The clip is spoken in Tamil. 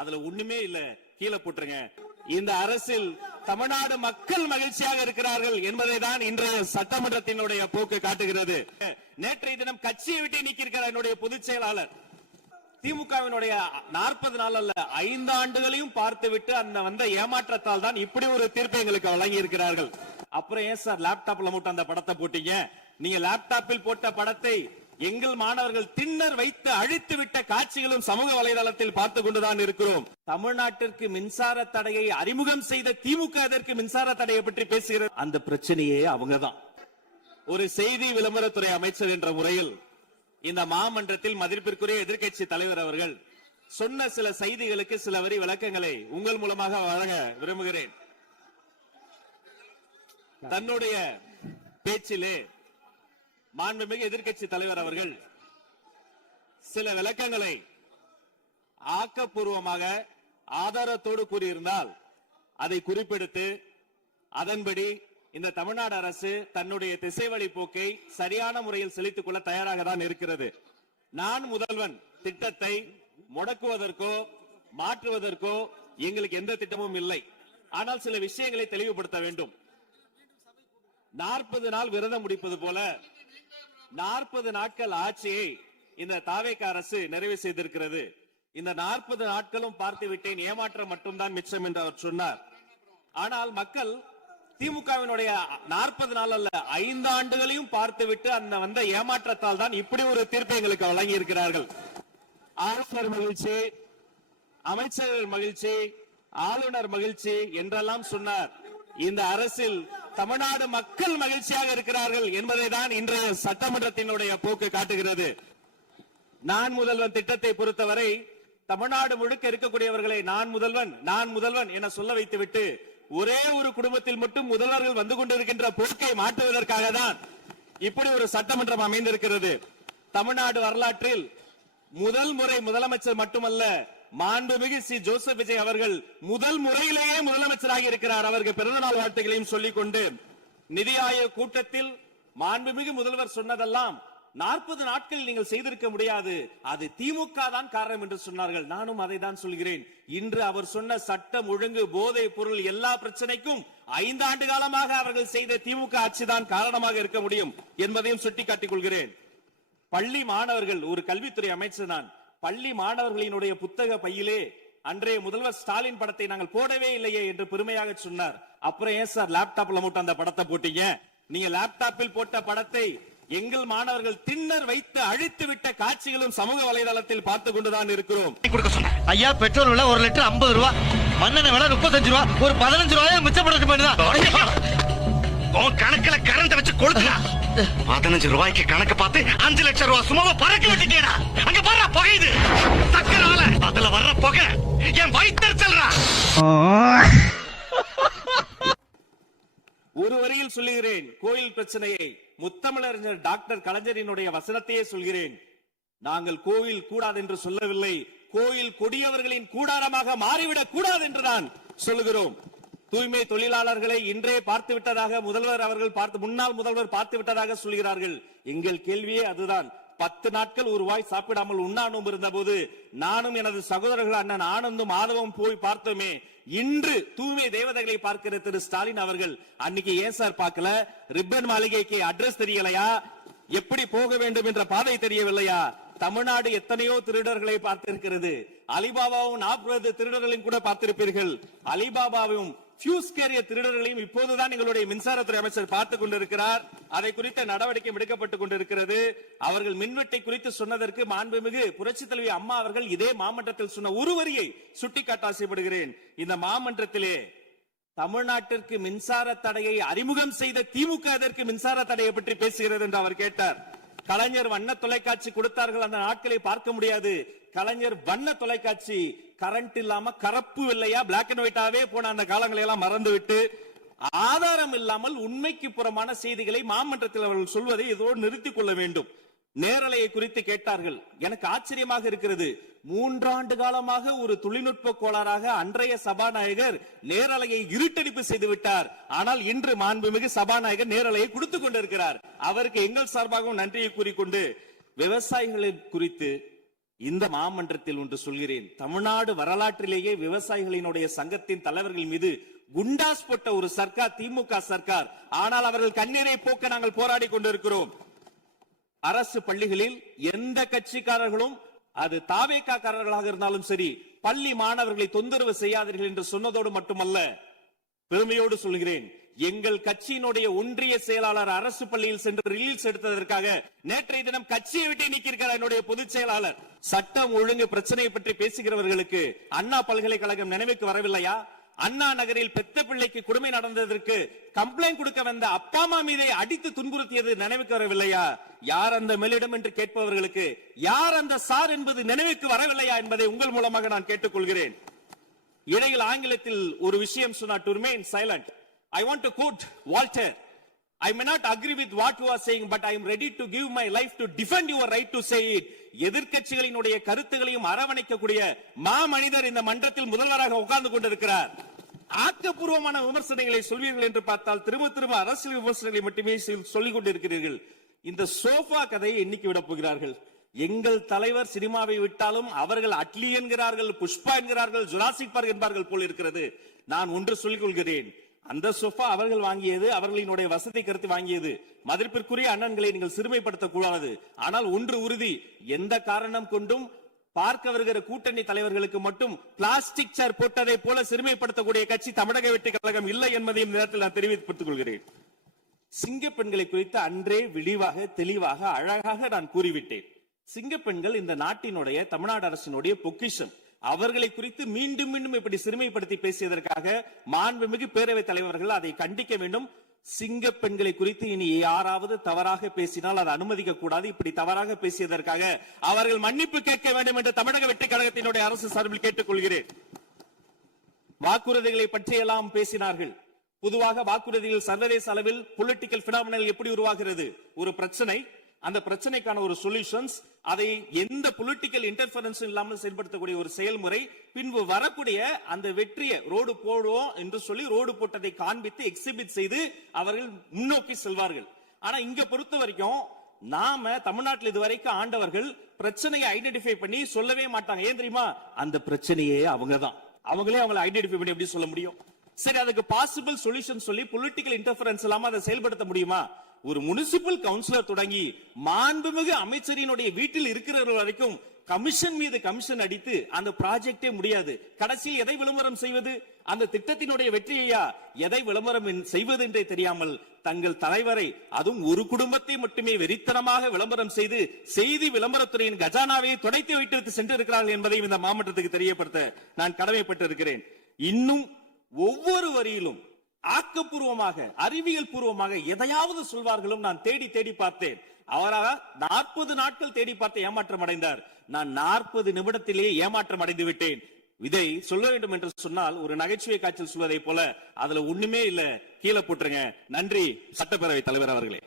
அதுல ஒண்ணுமே இல்ல, கீழே போட்டுருங்க. இந்த அரசில் தமிழ்நாடு மக்கள் மகிழ்ச்சியாக இருக்கிறார்கள் என்பதை தான் இன்றைய சட்டமன்றத்தினுடைய போக்கு காட்டுகிறது. நேற்றைய தினம் கட்சியை விட்டு நீக்கியிருக்கிறார் என்னுடைய பொதுச் செயலாளர். திமுகவினுடைய 40 நாள் அல்ல 5 ஆண்டுகளையும் பார்த்துவிட்டு அந்த வந்த ஏமாற்றத்தால் தான் இப்படி ஒரு தீர்ப்பை எங்களுக்கு வழங்கி இருக்கிறார்கள். அப்புறம் ஏன் சார் லேப்டாப்ல மட்டும் அந்த படத்தை போட்டீங்க? நீங்க லேப்டாப்பில் போட்ட படத்தை எங்கள் மாணவர்கள் திண்ணர் வைத்து அழித்து விட்ட காட்சிகளும் சமூக வலைதளத்தில் பார்த்து கொண்டுதான் இருக்கிறோம். தமிழ்நாட்டிற்கு மின்சார தடையை அறிமுகம் செய்த திமுக அதற்கு மின்சார தடையை பற்றி பேசுகிறது. அந்த பிரச்சனையே அவங்கதான். ஒரு செய்தி விளம்பரத்துறை அமைச்சர் என்ற முறையில் இந்த மாமன்றத்தில் மதிப்பிற்குரிய எதிர்க்கட்சி தலைவர் அவர்கள் சொன்ன சில செய்திகளுக்கு சில வரி விளக்கங்களை உங்கள் மூலமாக வழங்க விரும்புகிறேன். தன்னுடைய பேச்சிலே மாண்புமிகு எதிர்க்கட்சி தலைவர் அவர்கள் சில விளக்கங்களை ஆக்கப்பூர்வமாக ஆதாரத்தோடு கூறியிருந்தால் அதை குறிப்பெடுத்து அதன்படி இந்த தமிழ்நாடு அரசு தன்னுடைய திசைவழி போக்கை சரியான முறையில் செலுத்திக் கொள்ள தயாராக தான் இருக்கிறது. நான் முதல்வன் திட்டத்தை முடக்குவதற்கோ மாற்றுவதற்கோ எங்களுக்கு எந்த திட்டமும் இல்லை. ஆனால் சில விஷயங்களை தெளிவுபடுத்த வேண்டும். 40 நாள் விரதம் முடிப்பது போல 40 நாட்கள் ஆட்சியை இந்த தாவேக அரசு நிறைவு செய்திருக்கிறது. இந்த 40 நாட்களும் பார்த்து விட்டேன், ஏமாற்றம் மட்டும்தான் மிச்சம் என்று அவர் சொன்னார். ஆனால் மக்கள் திமுகவினுடைய 40 நாள் அல்ல 5 ஆண்டுகளையும் பார்த்துவிட்டு அந்த வந்த ஏமாற்றத்தால் தான் இப்படி ஒரு தீர்ப்பை எங்களுக்கு வழங்கி இருக்கிறார்கள். ஆளுநர் மகிழ்ச்சி, அமைச்சர்கள் மகிழ்ச்சி, ஆளுநர் மகிழ்ச்சி என்றெல்லாம் சொன்னார். இந்த அரசில் தமிழ்நாடு மக்கள் மகிழ்ச்சியாக இருக்கிறார்கள் என்பதை தான் இன்றைய சட்டமன்றத்தினுடைய போக்கு காட்டுகிறது. நான் முதல்வன் திட்டத்தை பொறுத்தவரை தமிழ்நாடு முழுக்க இருக்கக்கூடியவர்களை நான் முதல்வன் என சொல்ல வைத்துவிட்டு ஒரே ஒரு குடும்பத்தில் மட்டும் முதல்வர்கள் வந்து கொண்டிருக்கின்ற போக்கை மாற்றுவதற்காக தான் இப்படி ஒரு சட்டமன்றம் அமைந்திருக்கிறது. தமிழ்நாடு வரலாற்றில் முதல் முறை முதலமைச்சர் மட்டுமல்ல, மாண்புமிகு சி ஜோசப் விஜய் அவர்கள் முதல் முறையிலேயே முதலமைச்சராக இருக்கிறார். அவருக்கு பிறந்தநாள் வாழ்த்துக்களையும் சொல்லிக் கொண்டு நிதி ஆயோக் கூட்டத்தில் மாண்புமிகு முதல்வர் சொன்னதெல்லாம் 40 நாட்கள் நீங்கள் செய்திருக்க முடியாது, அது திமுக தான் காரணம் என்று சொன்னார்கள். நானும் அதை தான் சொல்கிறேன். இன்று அவர் சொன்ன சட்டம் ஒழுங்கு போதை பொருள் எல்லா பிரச்சனைக்கும் 5 ஆண்டு காலமாக அவர்கள் செய்த திமுக ஆட்சி தான் காரணமாக இருக்க முடியும் என்பதையும் சுட்டிக்காட்டிக் கொள்கிறேன். பள்ளி மாணவர்கள், ஒரு கல்வித்துறை அமைச்சர் நான், பள்ளி மாணவர்களினுடைய புத்தக பையிலே அன்றைய முதல்வர் ஸ்டாலின் படத்தை நாங்கள் போடவே இல்லையே என்று பெருமையாக சொன்னார். அப்புறம் ஏன் சார் லேப்டாப்ல மட்டும் அந்த படத்தை போட்டீங்க? நீங்க லேப்டாப்பில் போட்ட படத்தை எங்கள் மாணவர்கள் திண்ணர் வைத்து அழித்து விட்ட காட்சிகளும் சமூக வலைதளத்தில் பார்த்து கொண்டுதான் இருக்கிறோம். ஐயா, பெட்ரோல் விலை 1 லிட்டர் 50 ரூபாய், மண்ணெண்ணெய் விலை 35 ரூபாய், ஒரு 15 ரூபாய் மிச்சப்படுத்த வேண்டியதான். கணக்குல கரண்ட் வச்சு கொடுத்தா 15 ரூபாய்க்கு கணக்கு பார்த்து 5 லட்சம் ரூபாய் சும்மாவை பறக்க விட்டுட்டேடா. அங்க பாரு புகையுது, சக்கரால அதுல வர்ற புகை என் வயித்தெரிச்சல்றா. ஒரு வரியில் சொல்லுகிறேன், கோயில் பிரச்சனையை முத்தமிழறிஞர் டாக்டர் கலைஞரினுடைய வசனத்தையே சொல்கிறேன். நாங்கள் கோயில் கூடாது என்று சொல்லவில்லை, கோயில் கொடியவர்களின் கூடாரமாக மாறிவிடக் கூடாது என்றுதான் சொல்லுகிறோம். தூய்மை தொழிலாளர்களை இன்றே பார்த்து விட்டதாக முதல்வர் அவர்கள் முன்னாள் முதல்வர் பார்த்து விட்டதாக சொல்கிறார்கள். எங்கள் கேள்வியே அதுதான். 10 நாட்கள் ஒரு வாய் சாப்பிடாமல் உண்ணாநோம்பு இருந்த போது நானும் எனது சகோதரர்கள் அண்ணன் ஆனந்தும் ஆதவம் போய் பார்த்தோமே. இன்று தூய்மை தேவதைகளை பார்க்கிற திரு ஸ்டாலின் அவர்கள் அன்னைக்கு ஏன் சார் பார்க்கல? ரிப்பன் மாளிகைக்கு அட்ரஸ் தெரியலையா? எப்படி போக வேண்டும் என்ற பாதை தெரியவில்லையா? தமிழ்நாடு எத்தனையோ திருடர்களை பார்த்திருக்கிறது. அலிபாபாவும் 40 திருடர்களையும் கூட பார்த்திருப்பீர்கள். அலிபாபாவும் ஃபியூஸ் கேரிய திருடர்களையும் இப்போதுதான் எங்களுடைய மின்சாரத்துறை அமைச்சர் பார்த்துக் கொண்டிருக்கிறார். அதை குறித்த நடவடிக்கை எடுக்கப்பட்டுக் கொண்டிருக்கிறது. அவர்கள் மின்வெட்டை குறித்து சொன்னதற்கு மாண்புமிகு புரட்சி தலைவி அம்மா அவர்கள் இதே மாமன்றத்தில் சொன்ன ஒரு வரியை சுட்டிக்காட்ட ஆசைப்படுகிறேன். இந்த மாமன்றத்திலே தமிழ்நாட்டிற்கு மின்சார தடையை அறிமுகம் செய்த திமுக அதற்கு மின்சார தடையை பற்றி பேசுகிறது என்று அவர் கேட்டார். கலைஞர் வண்ண தொலைக்காட்சி கொடுத்தார்கள், அந்த நாட்களை பார்க்க முடியாது. கலைஞர் வண்ண தொலைக்காட்சி கரண்ட் இல்லாம கருப்பு வெள்ளையா பிளாக் அண்ட் ஒயிட்டாவே போன அந்த காலங்களை எல்லாம் மறந்துவிட்டு ஆதாரம் இல்லாமல் உண்மைக்கு புறமான செய்திகளை மாமன்றத்தில் அவர்கள் சொல்வதை இதோடு நிறுத்திக் கொள்ள வேண்டும். நேரலையை குறித்து கேட்டார்கள். எனக்கு ஆச்சரியமாக இருக்கிறது. 3 ஆண்டு காலமாக ஒரு தொழில்நுட்ப கோளாறாக அன்றைய சபாநாயகர் நேரலையை இருட்டடிப்பு செய்து விட்டார். ஆனால் இன்று மாண்புமிகு சபாநாயகர் நேரலையை கொடுத்துக் கொண்டிருக்கிறார். அவருக்கு எங்கள் சார்பாகவும் நன்றியை கூறிக்கொண்டு விவசாயிகளின் குறித்து இந்த மாமன்றத்தில் ஒன்று சொல்கிறேன், தமிழ்நாடு வரலாற்றிலேயே விவசாயிகளினுடைய சங்கத்தின் தலைவர்கள் மீது குண்டாஸ் போட்ட ஒரு சர்க்கார் திமுக சர்க்கார். ஆனால் அவர்கள் கண்ணீரை போக்க நாங்கள் போராடி கொண்டிருக்கிறோம். அரசு பள்ளிகளில் எந்த கட்சிக்காரர்களும், அது தாவேக்காரர்களாக இருந்தாலும் சரி, பள்ளி மாணவர்களை தொந்தரவு செய்யாதீர்கள் என்று சொன்னதோடு மட்டுமல்ல, பெருமையோடு சொல்கிறேன், எங்கள் கட்சியினுடைய ஒன்றிய செயலாளர் அரசு பள்ளியில் சென்று ரீல்ஸ் எடுத்ததற்காக நேற்றைய தினம் கட்சியை விட்டு நீக்கியிருக்கிறார் என்னுடைய பொதுச் செயலாளர். சட்டம் ஒழுங்கு பிரச்சனையை பற்றி பேசுகிறவர்களுக்கு அண்ணா பல்கலைக்கழகம் நினைவுக்கு வரவில்லையா? அண்ணா நகரில் பெத்த பிள்ளைக்கு கொடுமை நடந்ததற்கு கம்ப்ளைண்ட் கொடுக்க வந்த அப்பா அம்மா மீதே அடித்து துன்புறுத்தியது நினைவுக்கு வரவில்லையா? யார் அந்த மேலிடம் என்று கேட்பவர்களுக்கு யார் அந்த சார் என்பது நினைவுக்கு வரவில்லையா என்பதை உங்கள் மூலமாக நான் கேட்டுக்கொள்கிறேன். இடையில் ஆங்கிலத்தில் ஒரு விஷயம் சொன்னார், to remain silent. I want to quote Walter. I may not agree with what you are saying, but I am ready to give my life to defend your right to say it. எதிர்க்கட்சிகளினுடைய கருத்துகளையும் அரவணைக்கக்கூடிய மாமனிதர் இந்த மன்றத்தில் முதல்வராக உட்கார்ந்து கொண்டிருக்கிறார். ஆக்கப்பூர்வமான விமர்சனங்களை சொல்வீர்கள் என்று பார்த்தால் திரும்ப திரும்ப அரசியல் விமர்சனங்களை மட்டுமே சொல்லிக் கொண்டிருக்கிறீர்கள். இந்த சோஃபா கதையை எண்ணிக்கை விட போகிறார்கள். எங்கள் தலைவர் சினிமாவை விட்டாலும் அவர்கள் அட்லி என்கிறார்கள், புஷ்பா என்கிறார்கள், ஜுராசிக் பார்க் என்பார்கள் போல் இருக்கிறது. நான் ஒன்று சொல்லிக் கொள்கிறேன், அந்த சோஃபா அவர்கள் வாங்கியது, அவர்களினுடைய வசதி கருத்து வாங்கியது. மதிப்பிற்குரிய அண்ணன்களை நீங்கள் சிறுமைப்படுத்தக் கூடாது. ஆனால் ஒன்று உறுதி, எந்த காரணம் கொண்டும் பார்க்க வருகிற கூட்டணி தலைவர்களுக்கு மட்டும் பிளாஸ்டிக் சேர் போட்டதை போல சிறுமைப்படுத்தக்கூடிய கட்சி தமிழக வெற்றி கழகம் இல்லை என்பதையும் நேரத்தில் நான் தெரிவித்துக் கொள்கிறேன். சிங்க பெண்களை குறித்து அன்றே விரிவாக தெளிவாக அழகாக நான் கூறிவிட்டேன். சிங்க பெண்கள் இந்த நாட்டினுடைய தமிழ்நாடு அரசினுடைய பொக்கிஷம். அவர்களை குறித்து மீண்டும் மீண்டும் இப்படி சிறுமைப்படுத்தி பேசியதற்காக மாண்புமிகு பேரவைத் தலைவர்கள் அதை கண்டிக்க வேண்டும். சிங்க பெண்களை குறித்து இனி யாராவது தவறாக பேசினால் அதை அனுமதிக்க கூடாது. இப்படி தவறாக பேசியதற்காக அவர்கள் மன்னிப்பு கேட்க வேண்டும் என்று தமிழக வெற்றி கழகத்தினுடைய அரசு சார்பில் கேட்டுக்கொள்கிறேன். வாக்குறுதிகளை பற்றியெல்லாம் பேசினார்கள். பொதுவாக வாக்குறுதிகள் சர்வதேச அளவில் பொலிட்டிக்கல் பினாமினல் எப்படி உருவாகிறது? ஒரு பிரச்சனை, அந்த பிரச்சனைக்கான ஒரு சொல்யூஷன்ஸ், அதை எந்த பொலிட்டிக்கல் இன்டர்ஃபரன்ஸ் இல்லாமல் செயல்படுத்தக்கூடிய ஒரு செயல்முறை, பின்பு வரக்கூடிய அந்த வெற்றியை ரோடு போடுவோம் என்று சொல்லி ரோடு போட்டதை காண்பித்து எக்ஸிபிட் செய்து அவர்கள் முன்னோக்கி செல்வார்கள். ஆனா இங்க பொறுத்த வரைக்கும் நாம தமிழ்நாட்டில் இதுவரைக்கும் ஆண்டவர்கள் பிரச்சனையை ஐடென்டிஃபை பண்ணி சொல்லவே மாட்டாங்க. ஏன் தெரியுமா? அந்த பிரச்சனையே அவங்கதான், அவங்களே அவங்களை ஐடென்டிஃபை பண்ணி எப்படி சொல்ல முடியும்? சரி, அதுக்கு பாசிபிள் சொல்யூஷன் சொல்லி பொலிட்டிக்கல் இன்டர்ஃபரன்ஸ் இல்லாம அதை செயல்படுத்த முடியுமா? ஒரு முனிசிபல் கவுன்சிலர் தொடங்கி மாண்புமிகு அமைச்சரினுடைய வீட்டில் இருக்கிறவர்கள் வரைக்கும் கமிஷன் மீது கமிஷன் அடித்து அந்த ப்ராஜெக்டே முடியாது. கடைசியில் எதை விளம்பரம் செய்வது? அந்த திட்டத்தினுடைய வெற்றியையா எதை விளம்பரம் செய்வது என்றே தெரியாமல் தங்கள் தலைவரை, அதுவும் ஒரு குடும்பத்தை மட்டுமே வெறித்தனமாக விளம்பரம் செய்து செய்தி விளம்பரத்துறையின் கஜானாவை துடைத்து வைத்து சென்றிருக்கிறார்கள் என்பதையும் இந்த மாவட்டத்துக்கு தெரியப்படுத்த நான் கடமைப்பட்டிருக்கிறேன். இன்னும் ஒவ்வொரு வரியிலும் ஆக்கப்பூர்வமாக அறிவியல் பூர்வமாக எதையாவது சொல்வார்களும் நான் தேடி தேடி பார்த்தேன். அவராக 40 நாட்கள் தேடி பார்த்து ஏமாற்றம் அடைந்தார். நான் 40 நிமிடத்திலேயே ஏமாற்றம் அடைந்து விட்டேன். இதை சொல்ல வேண்டும் என்று சொன்னால் ஒரு நகைச்சுவை காட்சியில் சொல்வதை போல அதுல ஒண்ணுமே இல்ல, கீழே போட்டுருங்க. நன்றி சட்டப்பேரவை தலைவர் அவர்களே.